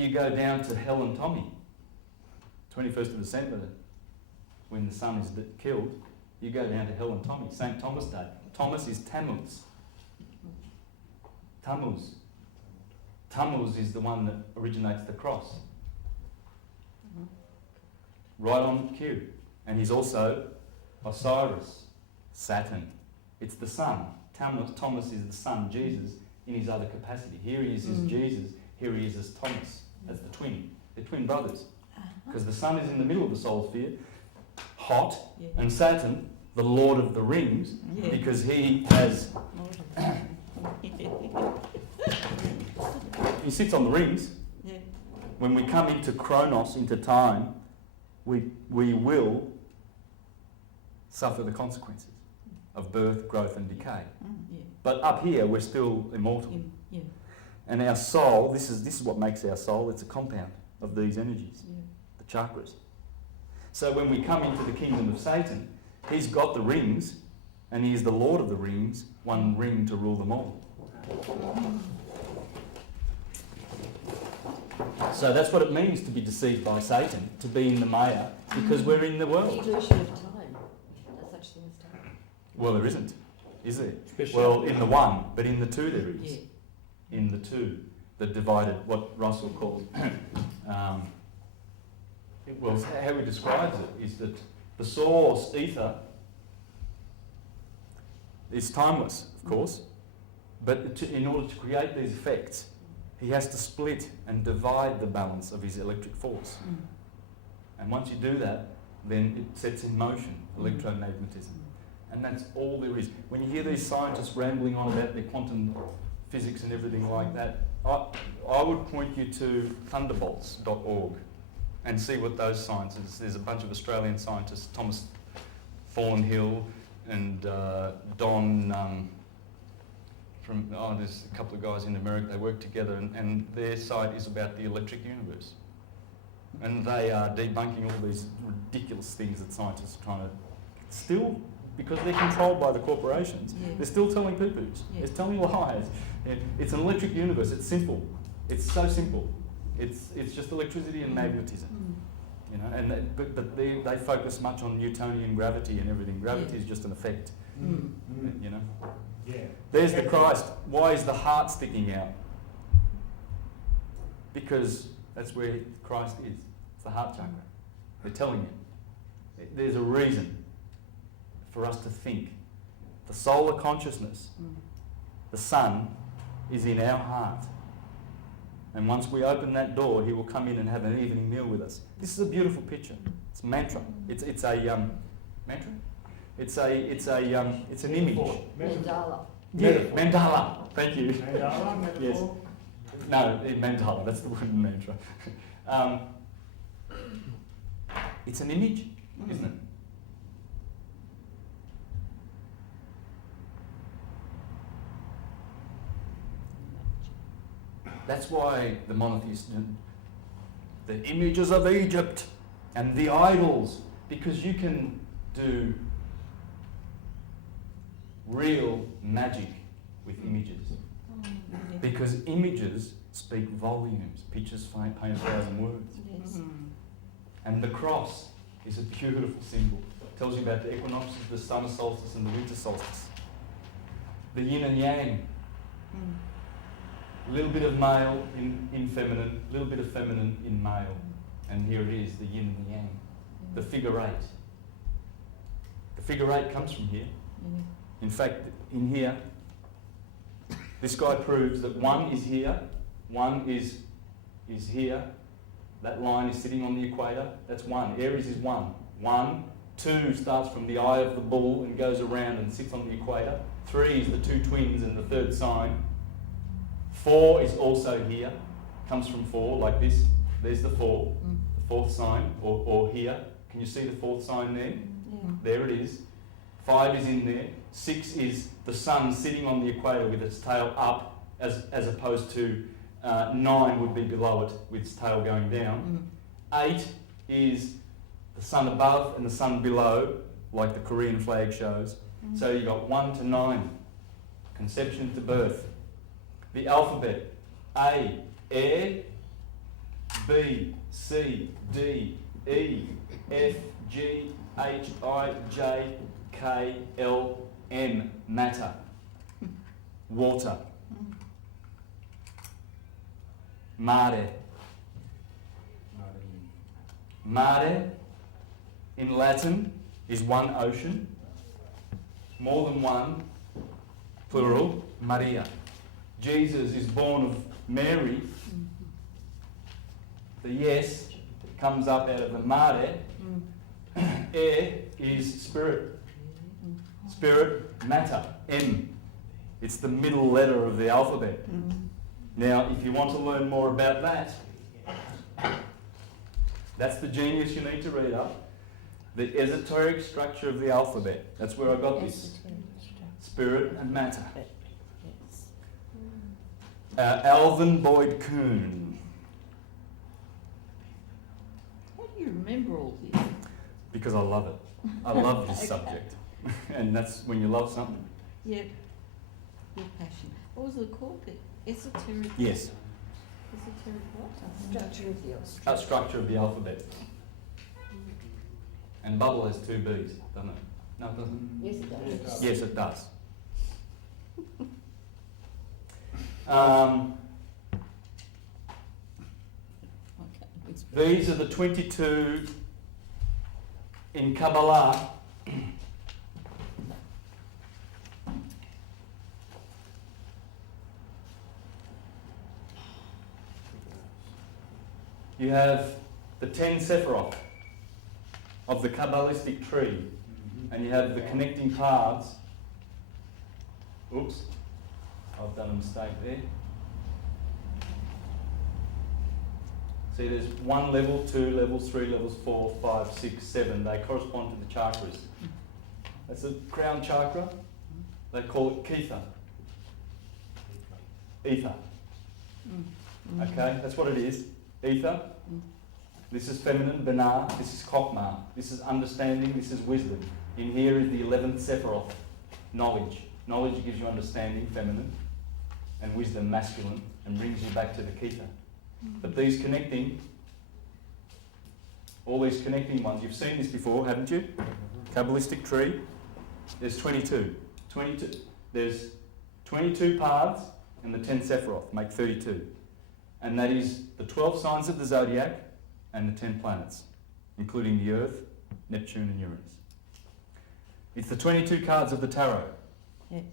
You go down to Hell and Tommy, 21st of December, when the sun is killed, you go down to Hell and Tommy, St. Thomas Day. Thomas is Tammuz. Tammuz. Tammuz is the one that originates the cross. Right on cue. And he's also Osiris, Saturn. It's the sun. Thomas is the son, Jesus, in his other capacity. Here he is as Jesus, here he is as Thomas, as the twin. They're twin brothers. Because the sun is in the middle of the solar sphere, hot, and Saturn, the Lord of the Rings, because he has... he sits on the rings. When we come into Chronos, into time, we will suffer the consequences of birth, growth and decay. But up here, we're still immortal. And our soul, this is what makes our soul, it's a compound of these energies, the chakras. So when we come into the kingdom of Satan, he's got the rings, and he is the Lord of the rings, one ring to rule them all. So that's what it means to be deceived by Satan, to be in the Maya, because we're in the world. Illusion of time. There's such thing as time. Well, there isn't, is there? Especially well, in the one, but in the two there is. In the two, the divided, what Russell calls, how he describes it is that the source, ether, is timeless, of course, but in order to create these effects, he has to split and divide the balance of his electric force. And once you do that, then it sets in motion electromagnetism. And that's all there is. When you hear these scientists rambling on about their quantum physics and everything like that, I would point you to thunderbolts.org and see what those scientists, there's a bunch of Australian scientists, Thomas Thornhill and Don, there's a couple of guys in America, they work together, and their site is about the electric universe. And they are debunking all these ridiculous things that scientists are trying to still, because they're controlled by the corporations, they're still telling poo-poos. They're telling lies. It's an electric universe. It's simple. It's so simple. It's just electricity and magnetism. You know, and but they focus much on Newtonian gravity and everything. Gravity is just an effect. You know. There's the Christ. Why is the heart sticking out? Because that's where Christ is. It's the heart chakra. They're telling you. There's a reason for us to think. The solar consciousness, the sun, is in our heart. And once we open that door, he will come in and have an evening meal with us. This is a beautiful picture. It's a mantra. It's a mantra. It's an image. Mandala. Yeah, mandala. Thank you. Mandala, metaphor? Yes. No, mandala. That's the word in mantra. It's an image, isn't it? That's why the monotheists, the images of Egypt and the idols, because you can do real magic with images. Because images speak volumes, pictures paint 1,000 words. And the cross is a beautiful symbol. It tells you about the equinoxes, the summer solstice and the winter solstice. The yin and yang. A little bit of male in feminine, a little bit of feminine in male. And here it is, the yin and the yang. The figure eight. The figure eight comes from here. In fact, in here, this guy proves that one is here, one is here, that line is sitting on the equator, that's one. Aries is one. 1, 2 starts from the eye of the bull and goes around and sits on the equator. 3 is the two twins and the third sign. 4 is also here, comes from 4 like this. There's the 4, the fourth sign, or here. Can you see the fourth sign there? There it is. 5 is in there. 6 is the sun sitting on the equator with its tail up, as opposed to 9 would be below it with its tail going down. 8 is the sun above and the sun below, like the Korean flag shows. So you've got 1 to 9, conception to birth. The alphabet: A, air, B, C, D, E, F, G, H, I, J, K, L, M. Matter. Water. Mare. Mare in Latin is one ocean. More than one, plural, Maria. Jesus is born of Mary. The yes comes up out of the mare. Air is spirit. Spirit, matter, M. It's the middle letter of the alphabet. Now, if you want to learn more about that, that's the genius you need to read up. The esoteric structure of the alphabet. That's where I got this. Spirit and matter. Alvin Boyd Kuhn. How do you remember all this? Because I love it. I love this subject. And that's when you love something. Yeah. Your passion. What was it called? The esoteric? Yes. Esoteric what? Structure of the Structure of the alphabet. And bubble has two B's, doesn't it? No, it doesn't. Yes, it does. Yes, it does. Okay. These are the 22 in Kabbalah. You have the 10 Sephiroth of the Kabbalistic tree, and you have the connecting paths. Oops, I've done a mistake there. See, there's 1 level, 2 levels, 3 levels, 4, 5, 6, 7. They correspond to the chakras. That's the crown chakra. They call it Ketha. Ether. Okay, that's what it is. Ether. This is feminine, Binah. This is Chokmah. This is understanding. This is wisdom. In here is the 11th Sephiroth, knowledge. Knowledge gives you understanding, feminine, and wisdom, masculine, and brings you back to the Ketha. But these connecting, all these connecting ones, you've seen this before, haven't you? Kabbalistic tree. There's 22. There's 22 paths, and the 10 Sephiroth make 32. And that is the 12 signs of the zodiac and the 10 planets, including the Earth, Neptune and Uranus. It's the 22 cards of the tarot. Yes.